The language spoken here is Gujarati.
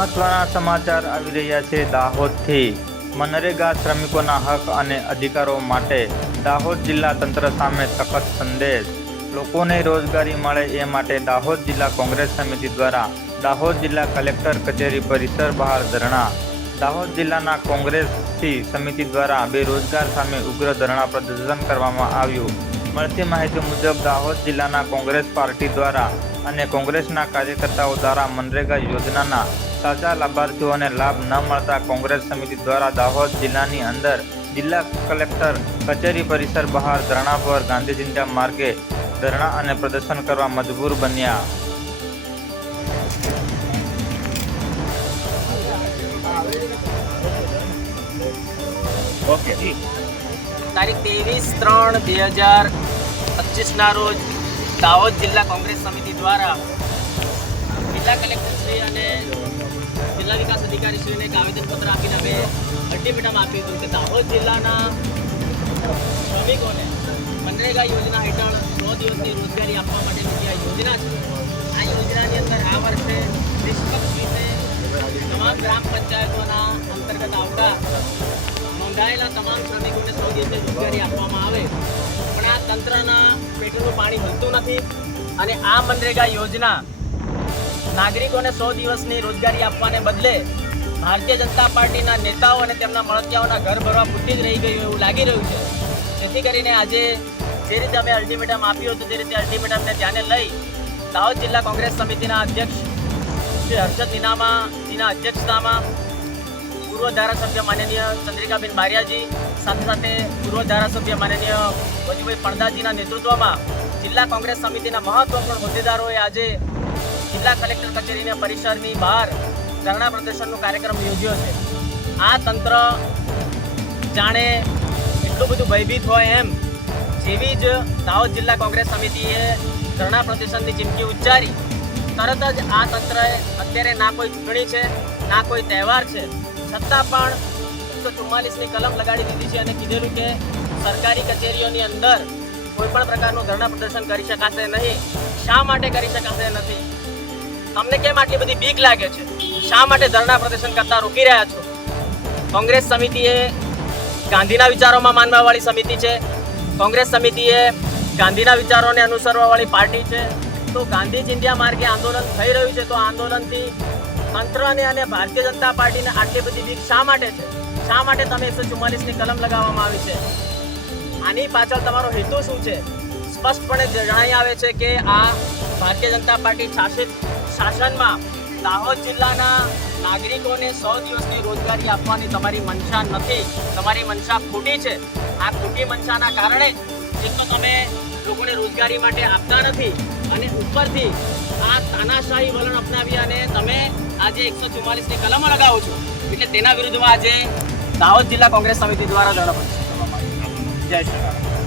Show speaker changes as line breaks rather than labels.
મહત્વના સમાચાર આવી રહ્યા છે દાહોદથી. મનરેગા શ્રમિકોના હક અને અધિકારો માટે દાહોદ જિલ્લા તંત્ર સામે સખત સંદેશ. લોકોને રોજગારી મળે એ માટે દાહોદ જિલ્લા કોંગ્રેસ સમિતિ દ્વારા દાહોદ જિલ્લા કલેક્ટર કચેરી પરિસર બહાર ધરણા. દાહોદ જિલ્લાના કોંગ્રેસથી સમિતિ દ્વારા બેરોજગાર સામે ઉગ્ર ધરણા પ્રદર્શન કરવામાં આવ્યું. મળતી માહિતી મુજબ, દાહોદ જિલ્લાના કોંગ્રેસ પાર્ટી દ્વારા અને કોંગ્રેસના કાર્યકર્તાઓ દ્વારા મનરેગા યોજનાના સાચા લાભાર્થીઓને લાભ ન મળતા કોંગ્રેસ સમિતિ દ્વારા દાહોદ જિલ્લાની અંદર જિલ્લા કલેક્ટર કચેરી પરિસર બહાર ધરણા પર ગાંધીજીના માર્ગે ધરણા અને પ્રદર્શન કરવા મજબૂર બન્યા.
ઓકે.
તારીખ ત્રેવીસ ત્રણ બે હજાર પચીસના રોજ દાહોદ જિલ્લા કોંગ્રેસ સમિતિ દ્વારા જિલ્લા કલેક્ટરશ્રી અને જિલ્લા વિકાસ અધિકારીશ્રીને એક આવેદનપત્ર આપીને અમે અલ્ટિમેટમ આપ્યું હતું કે દાહોદ જિલ્લાના શ્રમિકોને મનરેગા યોજના હેઠળ સો દિવસની રોજગારી આપવા માટેની આ યોજના છે, આ યોજનાની અંદર આ વર્ષે નિષ્પક્ષ રીતે તમામ ગ્રામ પંચાયતોના અંતર્ગત આવતા નોંધાયેલા તમામ શ્રમિકોને સો દિવસે રોજગારી આપવામાં આવે. પણ આ તંત્રના પેટનું પાણી મળતું નથી અને આ મનરેગા યોજના નાગરિકોને સો દિવસની રોજગારી આપવાને બદલે ભારતીય જનતા પાર્ટીના નેતાઓ અને તેમના મળતિયાઓના ઘર ભરવા પૂરતી જ રહી ગયું એવું લાગી રહ્યું છે. જેથી કરીને આજે જે રીતે અમે અલ્ટિમેટમ આપ્યું હતું તે રીતે અલ્ટિમેટમને ધ્યાને લઈ દાહોદ જિલ્લા કોંગ્રેસ સમિતિના અધ્યક્ષ શ્રી હર્ષદ નિનામાજીના અધ્યક્ષતામાં પૂર્વ ધારાસભ્ય માનનીય ચંદ્રિકાબેન બારિયાજી, સાથે સાથે પૂર્વ ધારાસભ્ય માનનીય વજુભાઈ પડદાજીના નેતૃત્વમાં જિલ્લા કોંગ્રેસ સમિતિના મહત્વપૂર્ણ હોદ્દેદારોએ આજે જિલ્લા કલેક્ટર કચેરીના પરિસરની બહાર ધરણા પ્રદર્શનનો કાર્યક્રમ યોજ્યો છે. આ તંત્ર જાણે એટલું બધું ભયભીત હોય એમ જેવી જ દાહોદ જિલ્લા કોંગ્રેસ સમિતિએ ધરણા પ્રદર્શનની ચીમકી ઉચ્ચારી. તરત જ આ તંત્રએ અત્યારે ના કોઈ ચૂંટણી છે, ના કોઈ તહેવાર છે, છતાં પણ એકસો ચુમ્માલીસની કલમ લગાડી દીધી છે અને કીધેલું કે સરકારી કચેરીઓની અંદર કોઈ પણ પ્રકારનું ધરણા પ્રદર્શન કરી શકાશે નહીં. શા માટે કરી શકાશે નથી? તમને કેમ આટલી બધી બીક લાગે છે? શા માટે ધરણા પ્રદર્શન કરતા રોકી રહ્યા છો? કોંગ્રેસ સમિતિએ ગાંધીના વિચારોમાં માનવાવાળી સમિતિ છે. કોંગ્રેસ સમિતિએ ગાંધીના વિચારોને અનુસરવાવાળી પાર્ટી છે. તો ગાંધી ઇન્ડિયા માર્ગે આંદોલન થઈ રહ્યું છે, તો આંદોલનથી તંત્રને અને ભારતીય જનતા પાર્ટીને આટલી બધી બીક શા માટે છે? શા માટે તમે એકસો ચુમ્માલીસની કલમ લગાવવામાં આવી છે? આની પાછળ તમારો હેતુ શું છે? સ્પષ્ટપણે જણાઈ આવે છે કે આ ભારતીય જનતા પાર્ટી શાસિત શાસનમાં દાહોદ જિલ્લાના નાગરિકોને સો દિવસની રોજગારી આપવાની તમારી મનસા નથી. તમારી મનસા ખોટી છે. આ ખોટી મનસાના કારણે એક તો તમે લોકોને રોજગારી માટે આપતા નથી અને ઉપરથી આ તાનાશાહી વલણ અપનાવી અને તમે આજે એકસો ચુમ્માલીસની કલમો લગાવો છો. એટલે તેના વિરુદ્ધમાં આજે દાહોદ જિલ્લા કોંગ્રેસ સમિતિ દ્વારા ધરણા જય શ્રી